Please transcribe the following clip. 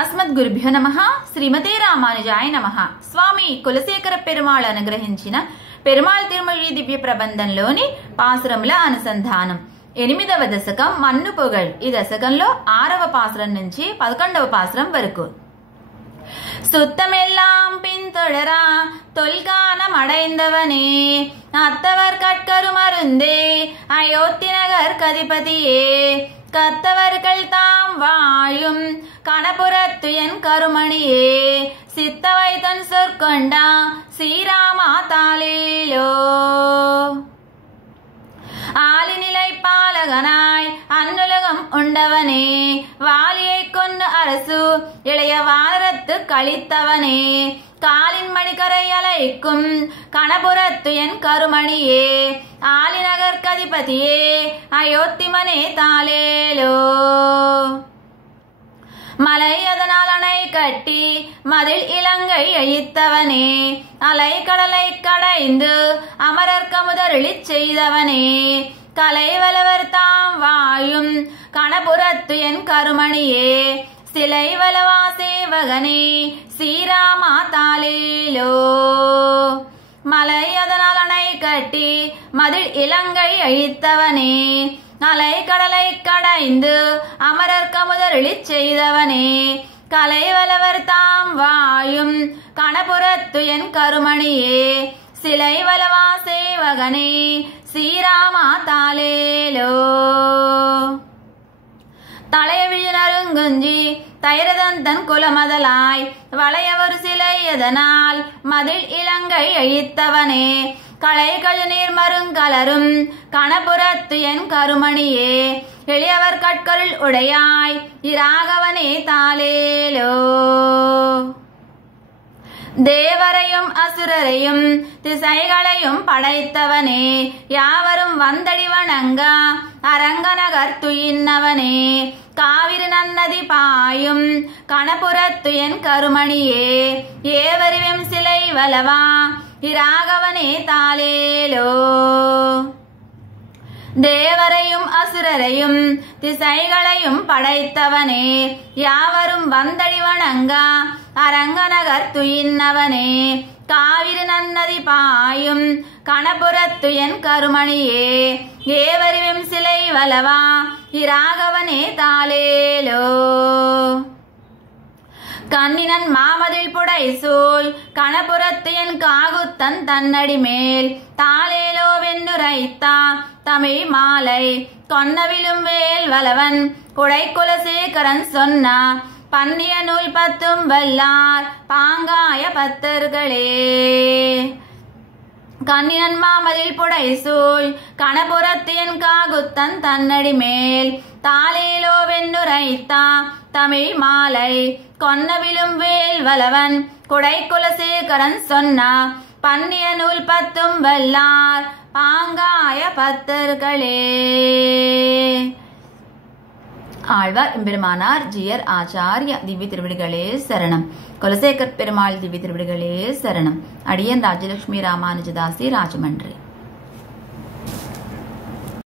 అస్మద్గురుభ్యో నమః. శ్రీమతే రామానుజాయ నమః. స్వామి కులశేఖర పెరుమాళ్ అనుగ్రహించిన పెరుమాళ్ తిరుమొഴി దివ్య ప్రబంధంలోని పాసురముల అనుసంధానం. 8వ దశకం మన్ను పొగళ్. ఈ దశకంలో 6వ పాసురం నుంచి 11వ పాసురం వరకు. சுத்தமெல்லாம் பின்தொடரா தொல்கானம் அடைந்தவனே, அத்தவர் கட்கரு மருந்தே அயோத்தி நகர் கதிபதியே, கத்தவர்கள் தாம் வாழும் கணபுரத்து என் கருமணியே, சித்தவை தன் சொற்கொண்டா ஸ்ரீராமா தாளேலோ. ஆலிநிலை பாலகனாய் அன்னுலகம் உண்டவனே, வாலியை கொண்டு அரசு இளைய வாரத்து கழித்தவனே, காலின் மணிக்கரை அலைக்கும் கணபுரத்து என் கருமணியே, ஆலிநகர் கதிபதியே அயோத்தி மனே தாளேலோ. மலை அதனால் அணை கட்டி மதில் இலங்கை அழித்தவனே, அலை கடலை கடைந்து அமரர் கமுதருளிச் செய்தவனே, கலை வலவர் தாம் வாழும் கணபுரத்து என் கருமணியே, சிலை வலவா சேவகனே ஸ்ரீராமா தாளேலோ. மலை அதனால் அணை கட்டி மதில் இலங்கை அழித்தவனே, அலை கடலை கடைந்து அமரர் கமுதருளிச் செய்தவனே, கலை வலவர் தாம் வாழும் கணபுரத்து என் கருமணியே, சிலை வலவா சேவகனே ஸ்ரீராமா தாளேலோ. தலையவிழி நறுங்குஞ்சி தைரதந்தன் குலமதலாய் வளையவர் சிலை எதனால் மதில் இலங்கை அழித்தவனே, களை கழுநீர் மருங்கலரும் கணபுரத்து என் கருமணியே, எளியவர் கட்கருள் உடையாய் இராகவனே தாளேலோ. தேவரையும் அசுரரையும் திசைகளையும் படைத்தவனே, யாவரும் வந்தடி வணங்கா அரங்கநகர் துயின்னவனே, காவிரி நன்னதி பாயும் கணபுரத்து என் கருமணியே, ஏவரிவெம் சிலை வலவா இராகவனே தாளேலோ. தேவரையும் அசுரரையும் திசைகளையும் படைத்தவனே, யாவரும் வந்தடி வணங்கா அரங்கநகர் துயின்னவனே, காவிரி நன்னதி பாயும் கணபுரத்து என் கருமணியே, ஏவரிவெம் சிலை வலவா இராகவனே தாளேலோ. கண்ணினன் மாமதில் புடை சூழ் கணபுரத்து என் காகுத்தன் தன்னடி மேல், தாளேலோ வென்னுரைத்தா தமிழ் மாலை கொன்னவிலும் வேல் வலவன் குடை குலசேகரன் சொன்னா, பன்னிய நூல் 10 வல்லார் பாங்காய பத்தர்களே. கண்ணினன் மாமதில் புடை சூழ் கணபுரத்து என் காகுத்தன் தன்னடி மேல், தாளேலோ வென்னுரைத்தா தமிழ் மாலை கொன்னவிலும் வேல் வலவன் குடை குலசேகரன் சொன்னா, பன்னிய நூல் 10 வல்லார் பாங்காய பத்தர்களே. ஆழ்வார் எம்பெருமானார் ஜியர் ஆச்சாரிய திவ்ய திருவிடிகளே சரணம். குலசேகர் பெருமாள் திவ்ய திருவிடிகளே சரணம். அடியன் ராஜலட்சுமி ராமானுஜதாசி ராஜமன்றி.